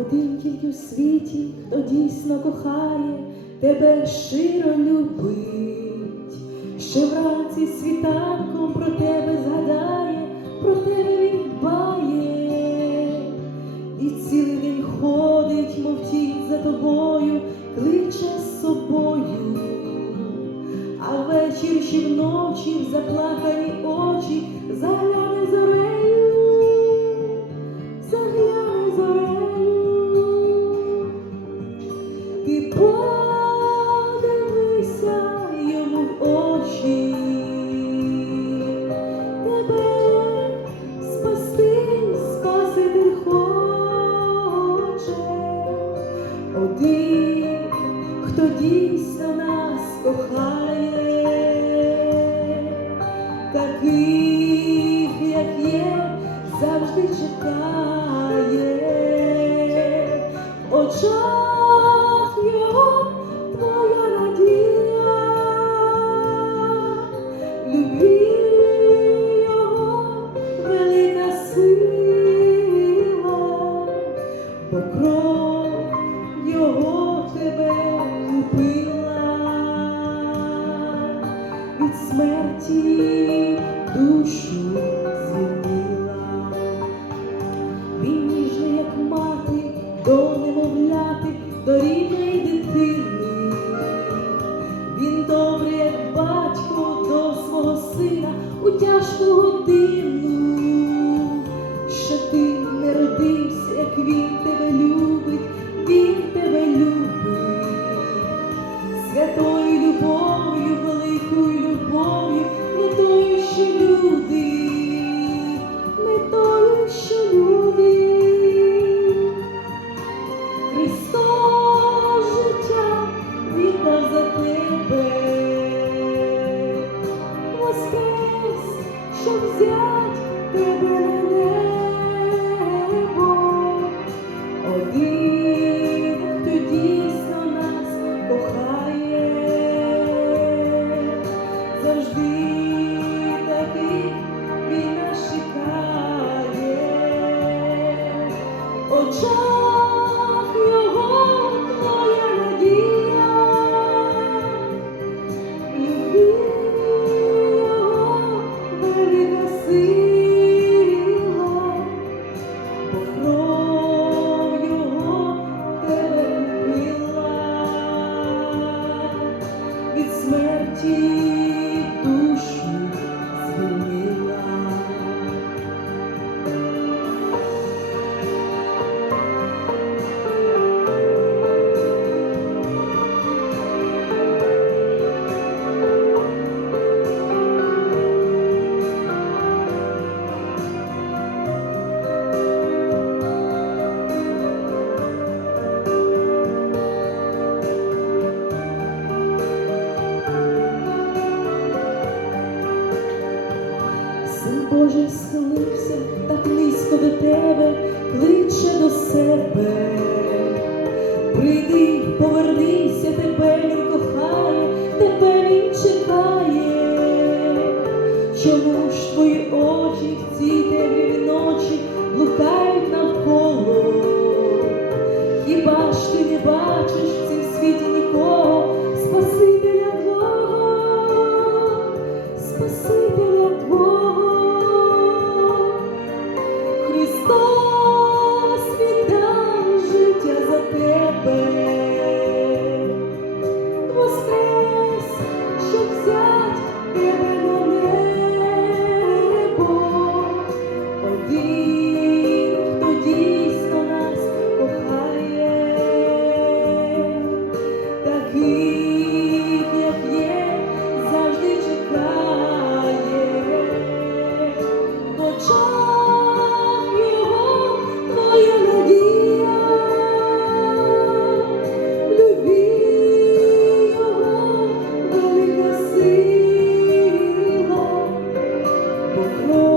Один тільки в світі, хто дійсно кохає, тебе щиро любить, що вранці світанком про тебе згадає, про тебе він дбає, і цілий день ходить, мов тінь за тобою, кличе з собою, а ввечір чи вночі в заплакані очі загляне смерті душу звільнила. Він ніжний, як мати, до немовляти, до рідної дитини. Він добрий, як батько до свого сина у тяжку годину, що ти не родився, як він тебе любить, до себе. Прийди, повернися, тебе він кохає, тебе він чекає. Чому por